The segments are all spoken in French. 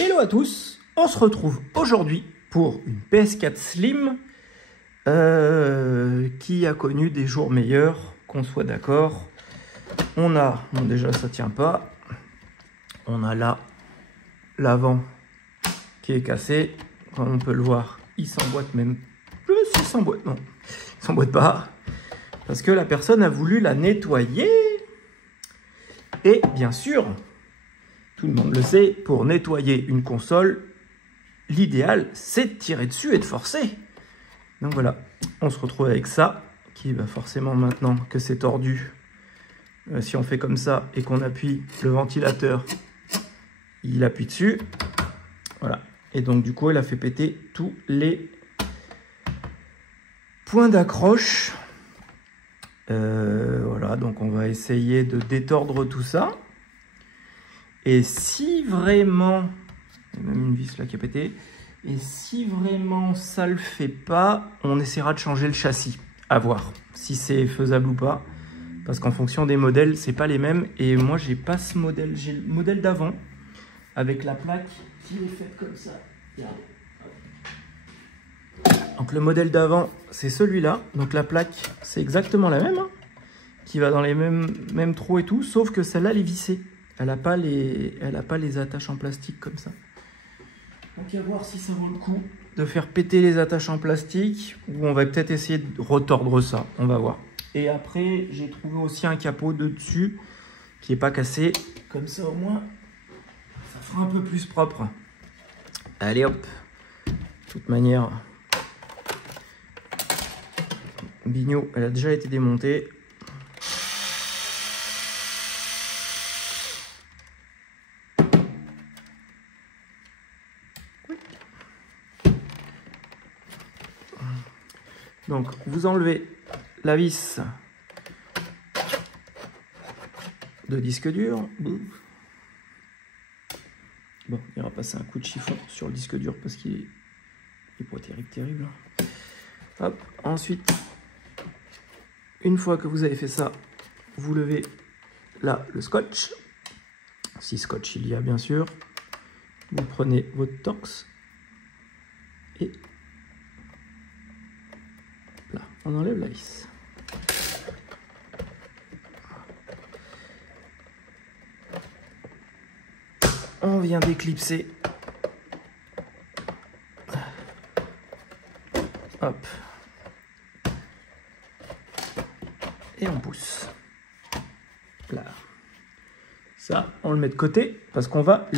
Hello à tous, on se retrouve aujourd'hui pour une PS4 Slim qui a connu des jours meilleurs, qu'on soit d'accord. On a, bon déjà ça tient pas, on a là l'avant qui est cassé, comme on peut le voir, il s'emboîte même plus, il s'emboîte, non, il s'emboîte pas, parce que la personne a voulu la nettoyer. Et bien sûr, tout le monde le sait, pour nettoyer une console, l'idéal, c'est de tirer dessus et de forcer. Donc voilà, on se retrouve avec ça, qui va forcément maintenant que c'est tordu. Si on fait comme ça et qu'on appuie le ventilateur, il appuie dessus. Voilà. Et donc du coup, il a fait péter tous les points d'accroche. Voilà, donc on va essayer de détordre tout ça. Et si vraiment, il y a même une vis là qui a pété, et si vraiment ça le fait pas, on essaiera de changer le châssis, à voir si c'est faisable ou pas, parce qu'en fonction des modèles, c'est pas les mêmes. Et moi, j'ai pas ce modèle, j'ai le modèle d'avant avec la plaque qui est faite comme ça. Regardez. Donc le modèle d'avant, c'est celui-là. Donc la plaque, c'est exactement la même, hein, qui va dans les mêmes trous et tout, sauf que celle-là, elle est vissée. Elle n'a pas les attaches en plastique comme ça. Donc à voir si ça vaut le coup de faire péter les attaches en plastique, ou on va peut-être essayer de retordre ça. On va voir. Et après, j'ai trouvé aussi un capot de dessus qui n'est pas cassé. Comme ça, au moins, ça fera un peu plus propre. Allez hop. De toute manière, Bigno, elle a déjà été démontée. Donc, vous enlevez la vis de disque dur. Bon, il va passer un coup de chiffon sur le disque dur parce qu'il est pas terrible. Hop. Ensuite, une fois que vous avez fait ça, vous levez là le scotch. Si scotch il y a, bien sûr. Vous prenez votre torx et là, on enlève la vis. On vient d'éclipser. Hop. Et on pousse. Là. Ça, on le met de côté parce qu'on va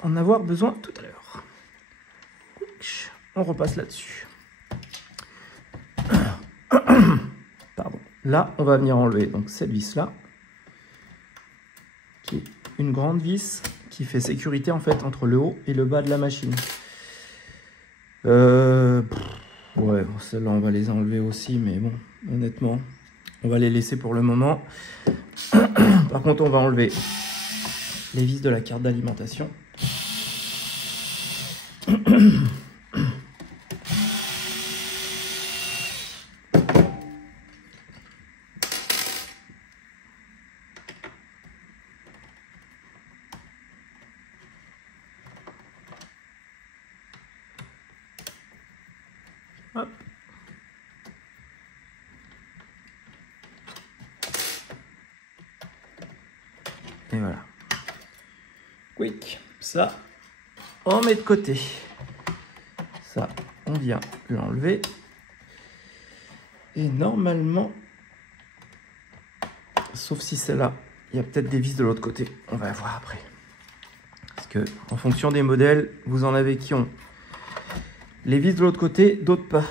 en avoir besoin tout à l'heure. On repasse là-dessus. Pardon. Là, on va venir enlever donc cette vis-là, qui est une grande vis qui fait sécurité en fait entre le haut et le bas de la machine. Ouais, celles-là on va les enlever aussi, mais bon, honnêtement, on va les laisser pour le moment. Par contre, on va enlever les vis de la carte d'alimentation. Hop. Et voilà. Quick. Ça, on met de côté. Ça, on vient l'enlever. Et normalement, sauf si celle-là, il y a peut-être des vis de l'autre côté. On va voir après. Parce que en fonction des modèles, vous en avez qui ont les vis de l'autre côté, d'autres pas.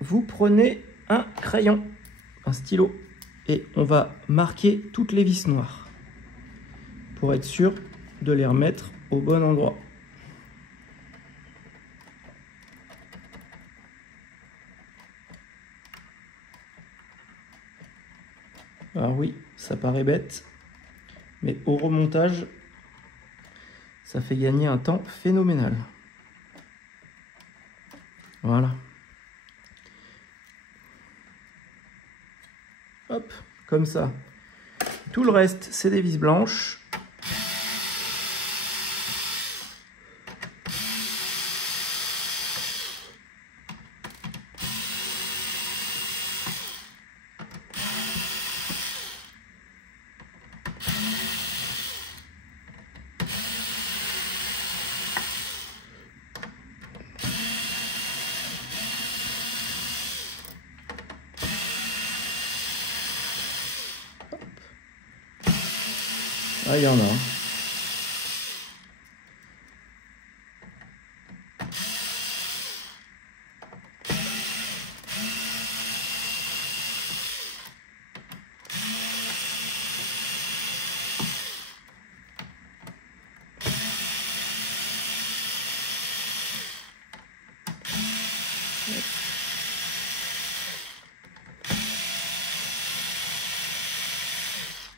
Vous prenez un crayon, un stylo, et on va marquer toutes les vis noires pour être sûr de les remettre au bon endroit. Alors oui, ça paraît bête, mais au remontage, ça fait gagner un temps phénoménal. Voilà. Hop, comme ça. Tout le reste, c'est des vis blanches. Ah, il y en a.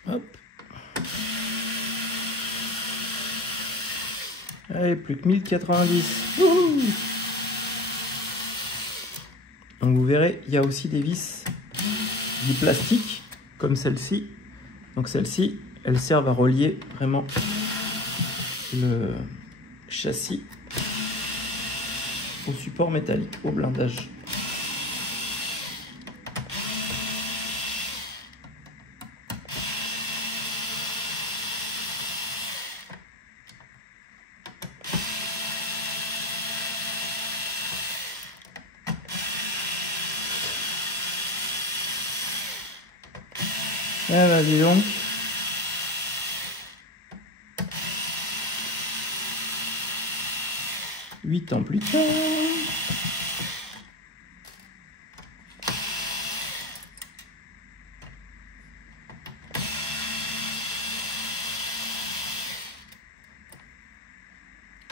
Hop. Allez, plus que 1090. Wouhou. Donc vous verrez, il y a aussi des vis du plastique, comme celle-ci. Donc celle-ci, elles servent à relier vraiment le châssis au support métallique, au blindage. Ah bah dis donc. Huit ans plus tard.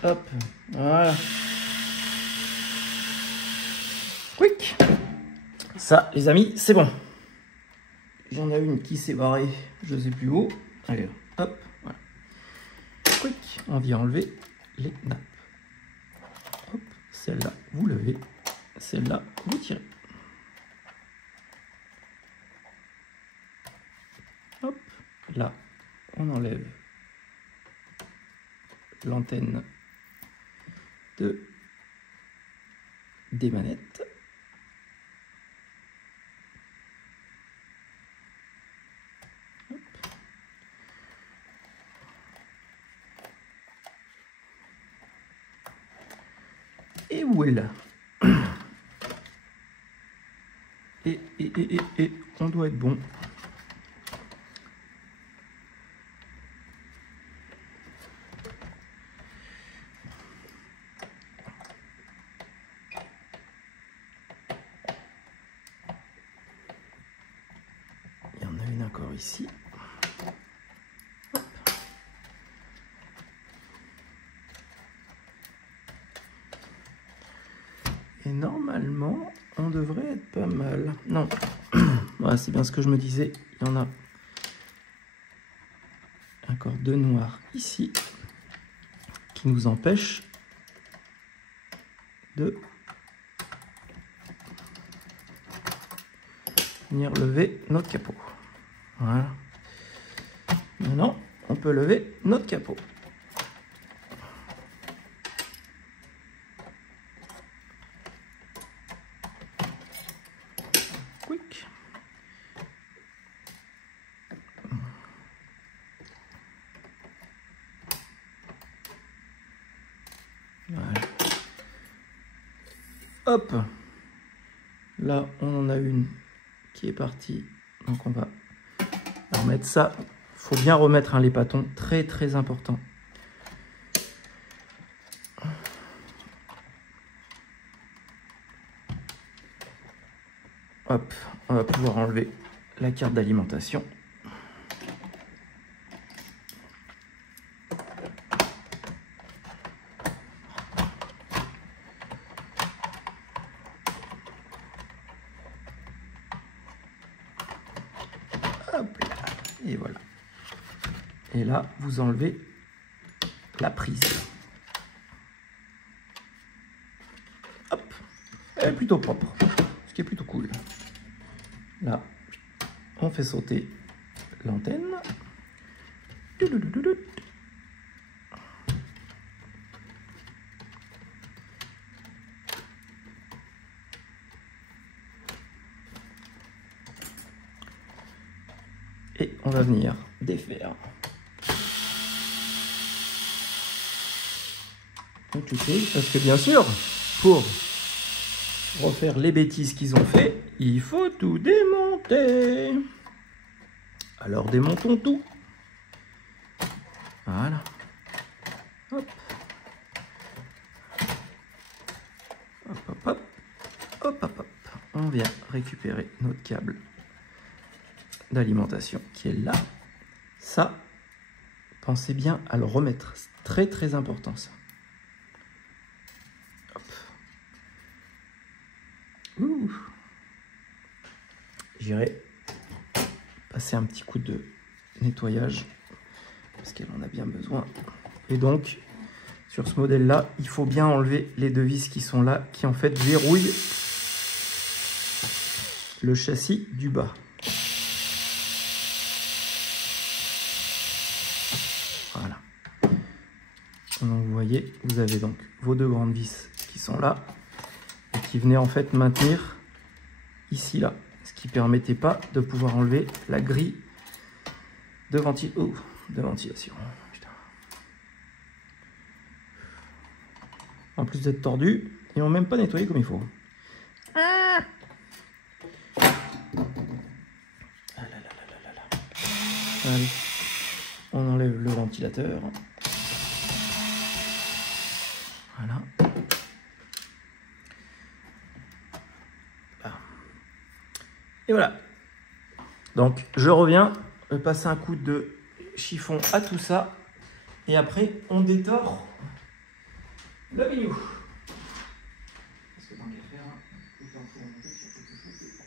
Hop, voilà. Quick. Ça, les amis, c'est bon. J'en ai une qui s'est barrée, je sais plus où. Allez, hop, voilà. Quick, on vient enlever les nappes. Hop, celle-là, vous levez. Celle-là, vous tirez. Hop, là, on enlève l'antenne des manettes. Hop. Et où est là? Et on doit être bon. Il y en a une encore ici. Hop. Et normalement, on devrait être pas mal. Non, voilà, c'est bien ce que je me disais. Il y en a encore deux noirs ici qui nous empêchent de venir lever notre capot. Voilà. Maintenant, on peut lever notre capot. Quick. Voilà. Hop. Là, on en a une qui est partie. Donc, on va remettre ça. Il faut bien remettre les pâtons. Très, très important. Hop. On va pouvoir enlever la carte d'alimentation. Hop là. Et voilà. Et là, vous enlevez la prise. Hop. Elle est plutôt propre. Ce qui est plutôt cool. Là, on fait sauter l'antenne. Et on va venir défaire. Tout est, parce que bien sûr, pour refaire les bêtises qu'ils ont fait, il faut tout démonter. Alors démontons tout. Voilà. Hop. Hop, hop, hop. Hop, hop, hop. On vient récupérer notre câble d'alimentation qui est là. Ça, pensez bien à le remettre. C'est très très important ça. Hop. J'irai passer un petit coup de nettoyage parce qu'elle en a bien besoin. Et donc, sur ce modèle-là, il faut bien enlever les deux vis qui sont là, qui en fait verrouillent le châssis du bas. Voilà. Donc vous voyez, vous avez donc vos deux grandes vis qui sont là et qui venaient en fait maintenir ici là, ce qui permettait pas de pouvoir enlever la grille de ventilation. Putain. En plus d'être tordu, ils n'ont même pas nettoyé comme il faut. Allez, on enlève le ventilateur. Voilà. Et voilà. Donc, je reviens, passer un coup de chiffon à tout ça. Et après, on détord le bignou. Parce que tant qu'à faire, autant pour monter sur quelque chose.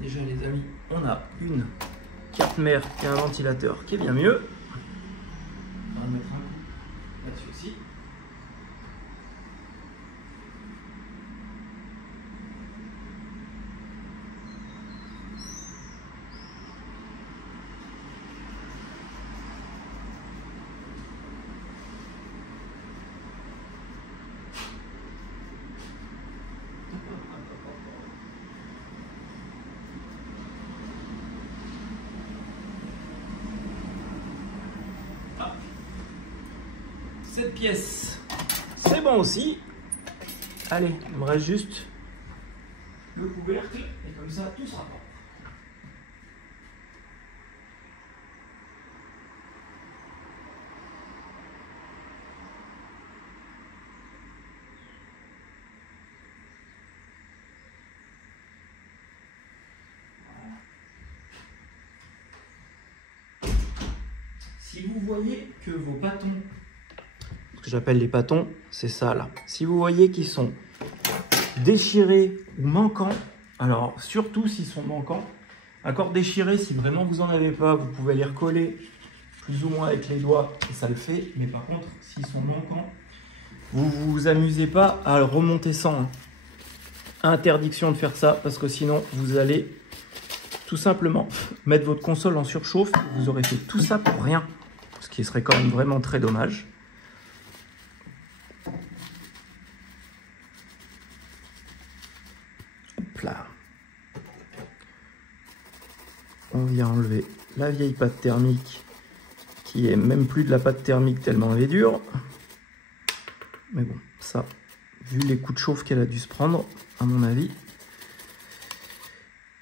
Déjà les amis, on a une carte mère et un ventilateur qui est bien mieux. On va mettre un coup là-dessus aussi. Cette pièce, c'est bon aussi. Allez, il me reste juste le couvercle et comme ça, tout sera propre. Si vous voyez que vos pâtons, ce que j'appelle les pâtons, c'est ça là. Si vous voyez qu'ils sont déchirés ou manquants, alors surtout s'ils sont manquants, encore déchirés, si vraiment vous n'en avez pas, vous pouvez les recoller plus ou moins avec les doigts et ça le fait. Mais par contre, s'ils sont manquants, vous vous amusez pas à remonter sans. Hein. Interdiction de faire ça parce que sinon vous allez tout simplement mettre votre console en surchauffe. Vous aurez fait tout ça pour rien, ce qui serait quand même vraiment très dommage. Hop là. On vient enlever la vieille pâte thermique qui est même plus de la pâte thermique tellement elle est dure. Mais bon, ça, vu les coups de chauffe qu'elle a dû se prendre, à mon avis,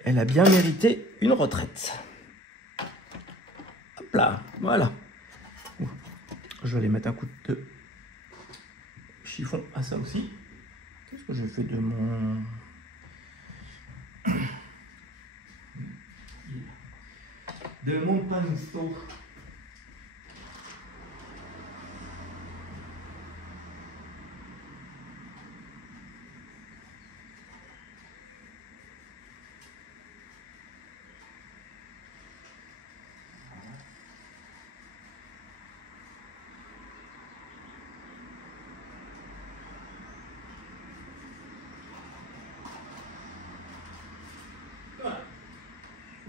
elle a bien mérité une retraite. Hop là, voilà. Je vais aller mettre un coup de chiffon à ça aussi. Qu'est-ce que j'ai fait de mon... de mon panneau?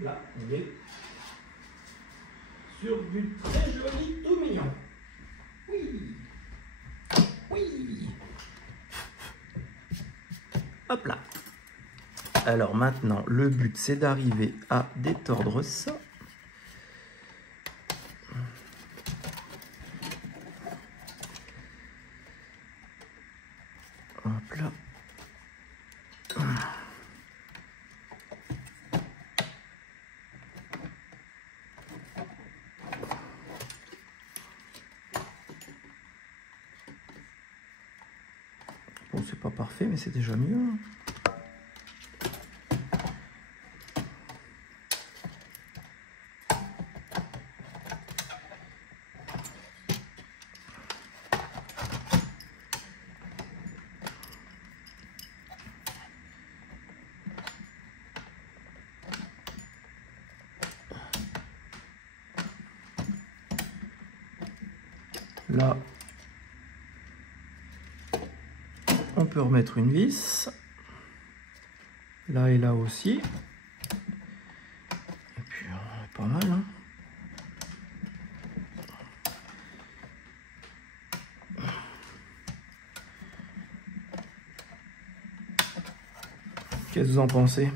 Là, on est sur du très joli tout mignon. Oui. Oui. Hop là. Alors maintenant, le but, c'est d'arriver à détordre ça. Hop là. Bon, c'est pas parfait, mais c'est déjà mieux. Là, on peut remettre une vis. Là et là aussi. Et puis, pas mal, hein. Qu'est-ce que vous en pensez?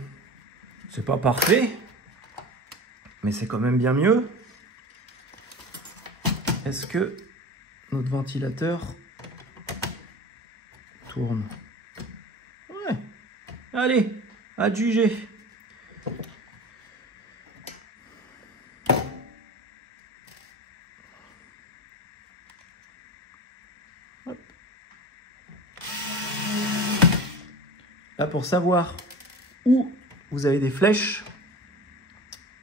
C'est pas parfait, mais c'est quand même bien mieux. Est-ce que notre ventilateur tourne? Ouais. Allez, à juger. Hop. Là, pour savoir où vous avez des flèches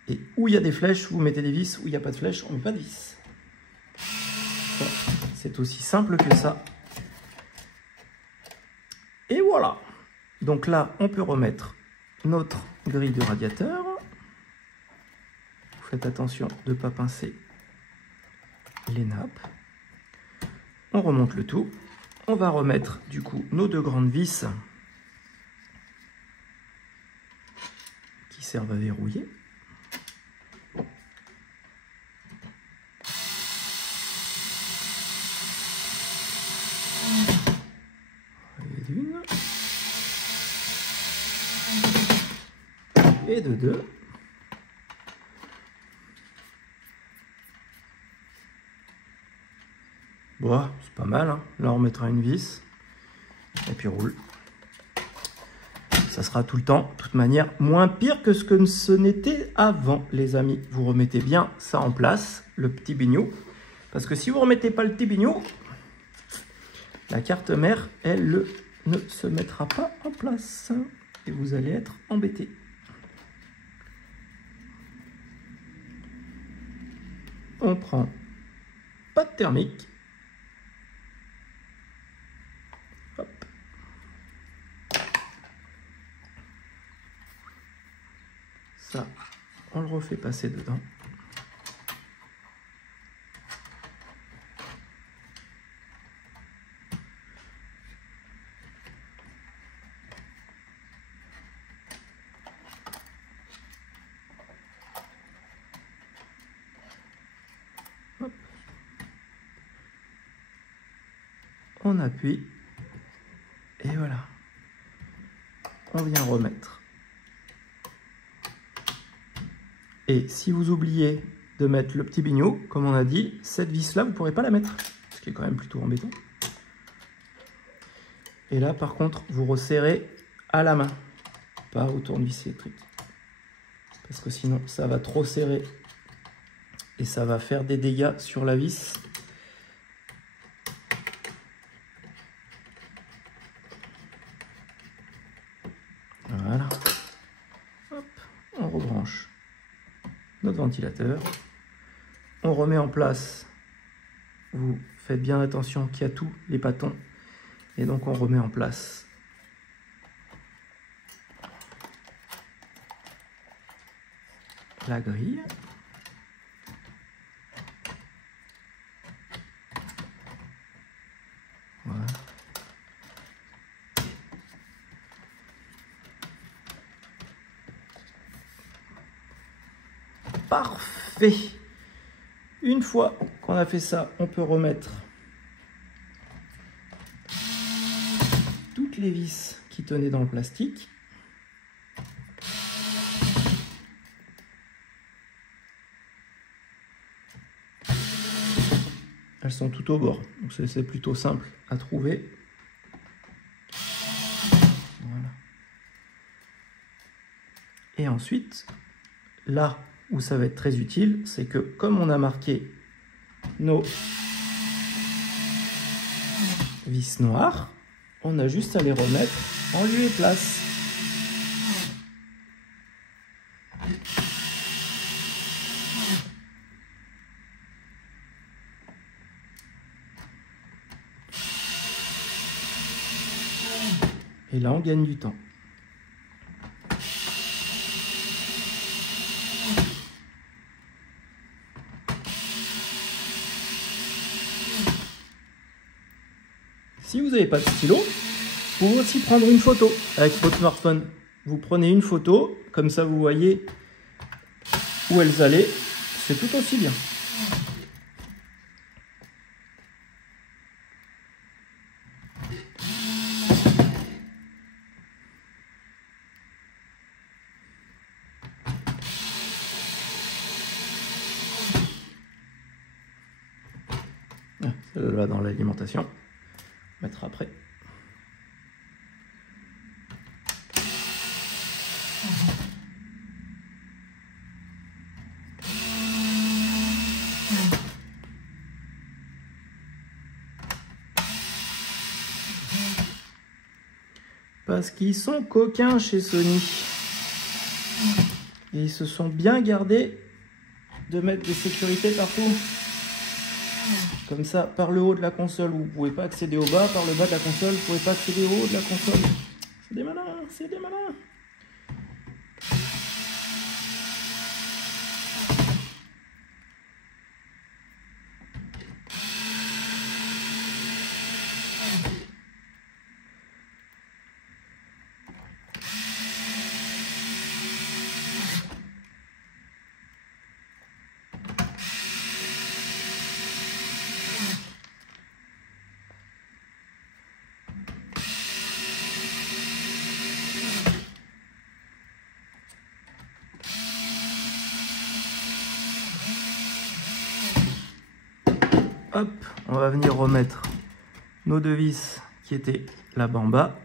et où il y a des flèches, vous mettez des vis. Où il n'y a pas de flèches, on ne met pas de vis. C'est aussi simple que ça. Et voilà. Donc là, on peut remettre notre grille de radiateur. Vous faites attention de ne pas pincer les nappes. On remonte le tout. On va remettre du coup nos deux grandes vis qui servent à verrouiller. Et de deux. Bon, c'est pas mal, hein. Là, on mettra une vis. Et puis roule. Ça sera tout le temps, de toute manière, moins pire que ce n'était avant, les amis. Vous remettez bien ça en place, le petit biniou. Parce que si vous ne remettez pas le petit biniou, la carte mère, elle ne se mettra pas en place. Et vous allez être embêté. On prend pâte thermique. Hop. Ça, on le refait passer dedans. Hop. On appuie. Et voilà. On vient remettre. Et si vous oubliez de mettre le petit biniou, comme on a dit, cette vis-là, vous ne pourrez pas la mettre. Ce qui est quand même plutôt embêtant. Et là, par contre, vous resserrez à la main, pas au tournevis électrique. Parce que sinon, ça va trop serrer et ça va faire des dégâts sur la vis. Voilà. Hop, on rebranche notre ventilateur. On remet en place. Vous faites bien attention qu'il y a tous les bâtons. Et donc on remet en place la grille. Voilà. Parfait. Une fois qu'on a fait ça, on peut remettre toutes les vis qui tenaient dans le plastique. Elles sont tout au bord, donc c'est plutôt simple à trouver. Voilà. Et ensuite, là où ça va être très utile, c'est que comme on a marqué nos vis noires, on a juste à les remettre en lieu et place. Et là, on gagne du temps. Si vous n'avez pas de stylo, vous pouvez aussi prendre une photo avec votre smartphone. Vous prenez une photo, comme ça vous voyez où elles allaient. C'est tout aussi bien. Ça va dans l'alimentation. Mettre après. Parce qu'ils sont coquins chez Sony. Et ils se sont bien gardés de mettre des sécurités partout. Comme ça, par le haut de la console, vous ne pouvez pas accéder au bas. Par le bas de la console, vous ne pouvez pas accéder au haut de la console. C'est des malins, c'est des malins. Hop, on va venir remettre nos deux vis qui étaient là-bas en bas.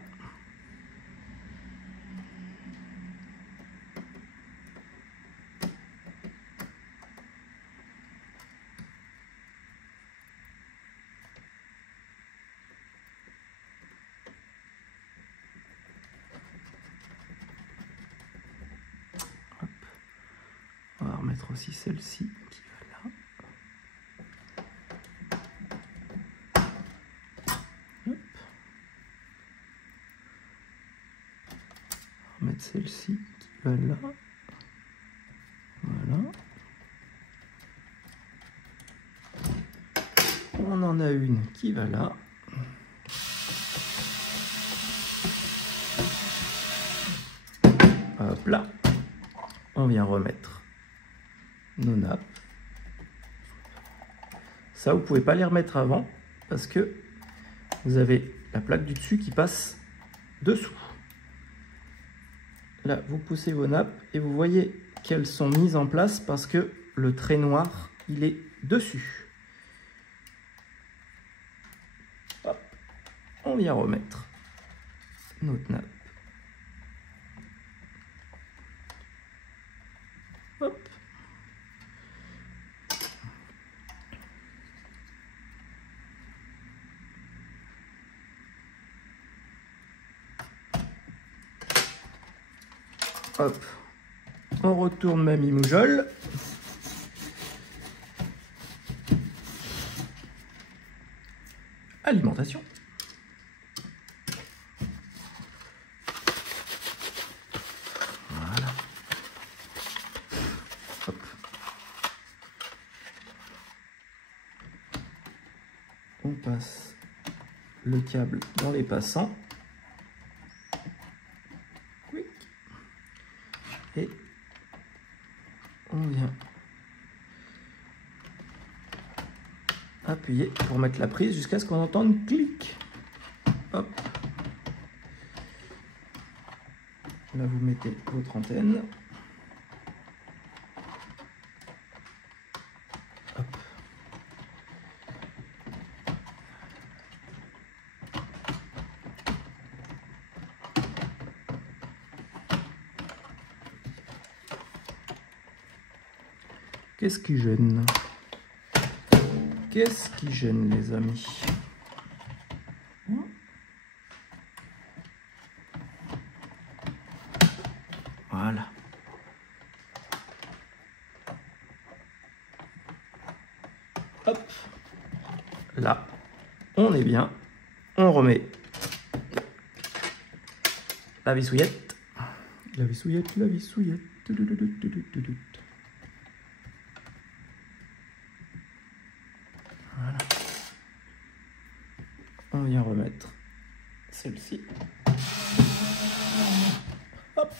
Hop. On va remettre aussi celle-ci qui va là. Mettre celle-ci qui va là. Voilà. On en a une qui va là. Hop là. On vient remettre nos nappes. Ça, vous ne pouvez pas les remettre avant parce que vous avez la plaque du dessus qui passe dessous. Là, vous poussez vos nappes et vous voyez qu'elles sont mises en place parce que le trait noir, il est dessus. Hop, on vient remettre notre nappe. Hop. Hop, on retourne ma mimoujole. Alimentation. Voilà. Hop. On passe le câble dans les passants. Et on vient appuyez pour mettre la prise jusqu'à ce qu'on entende clic. Hop. Là, vous mettez votre antenne. Hop. Qu'est-ce qui gêne? Qu'est-ce qui gêne, les amis? Voilà. Hop. Là, on est bien. On remet la vissouillette. La vissouillette, la vissouillette. Voilà. On vient remettre celle-ci. Hop.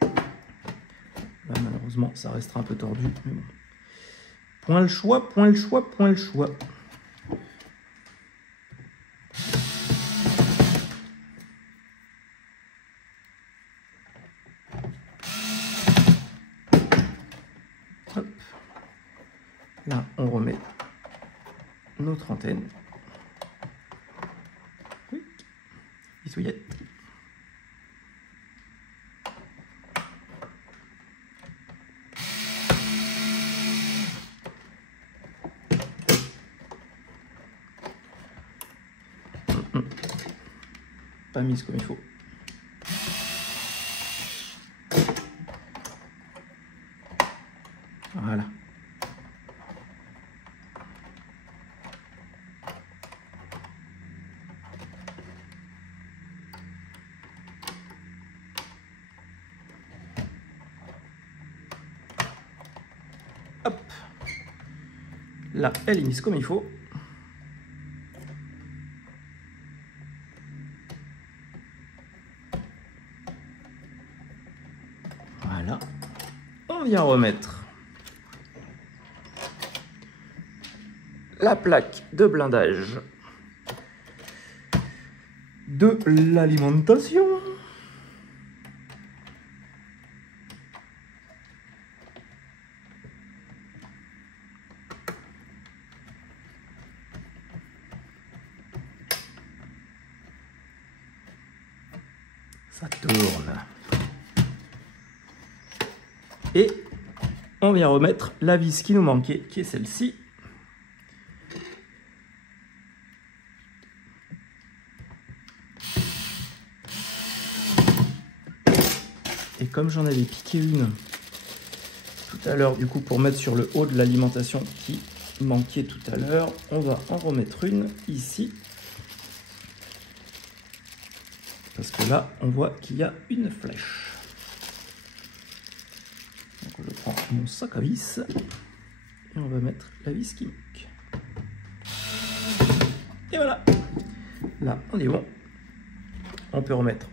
Là, malheureusement, ça restera un peu tordu, mais bon. Point le choix, point le choix, point le choix. Hop. Là, on remet notre antenne. Oui. Vissouillette. Pas mise comme il faut. Voilà. Hop. Là, elle est mise comme il faut. Voilà. On vient remettre la plaque de blindage de l'alimentation. Ça tourne. Et on vient remettre la vis qui nous manquait, qui est celle-ci. Et comme j'en avais piqué une tout à l'heure, du coup, pour mettre sur le haut de l'alimentation qui manquait tout à l'heure, on va en remettre une ici. Parce que là, on voit qu'il y a une flèche. Donc je prends mon sac à vis et on va mettre la vis qui manque. Et voilà. Là, on est bon. On peut remettre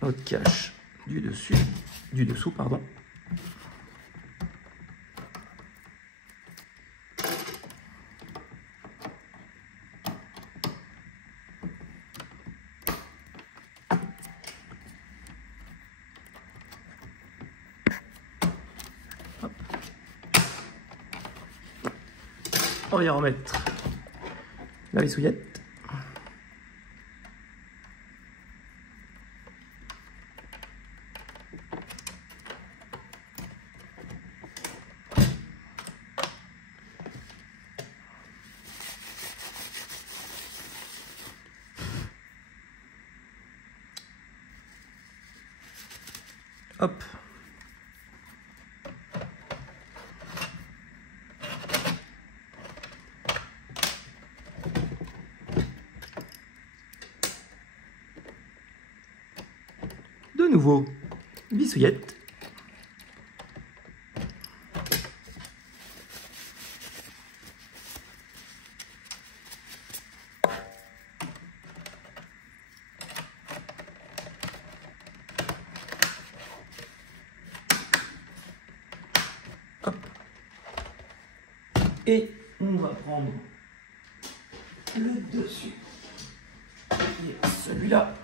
notre cache du dessous, pardon. Hop. On vient remettre la vissouillette. Hop. De nouveau, vissouillette. Hop. Et on va prendre le dessus. Et celui-là.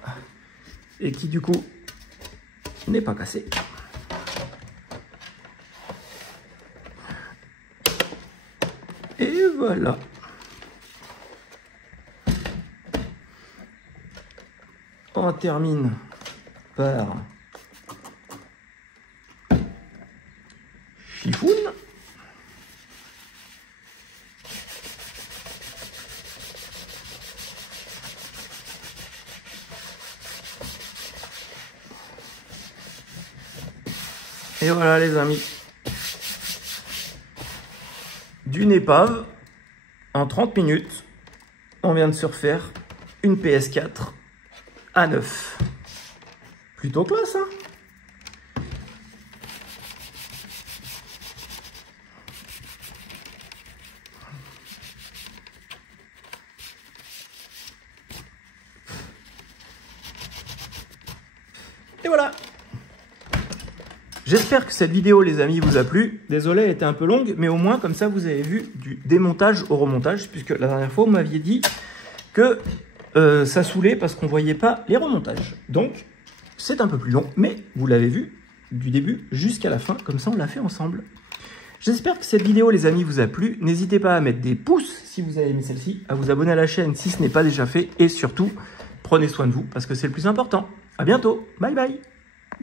Et qui du coup n'est pas cassé. Et voilà. On termine par Chifoun. Et voilà les amis. D'une épave, en 30 minutes, on vient de se refaire une PS4 à 9. Plutôt classe, hein? Et voilà. J'espère que cette vidéo, les amis, vous a plu. Désolé, elle était un peu longue, mais au moins, comme ça, vous avez vu du démontage au remontage, puisque la dernière fois, vous m'aviez dit que ça saoulait parce qu'on ne voyait pas les remontages. Donc, c'est un peu plus long, mais vous l'avez vu du début jusqu'à la fin, comme ça, on l'a fait ensemble. J'espère que cette vidéo, les amis, vous a plu. N'hésitez pas à mettre des pouces si vous avez aimé celle-ci, à vous abonner à la chaîne si ce n'est pas déjà fait, et surtout, prenez soin de vous, parce que c'est le plus important. À bientôt, bye bye.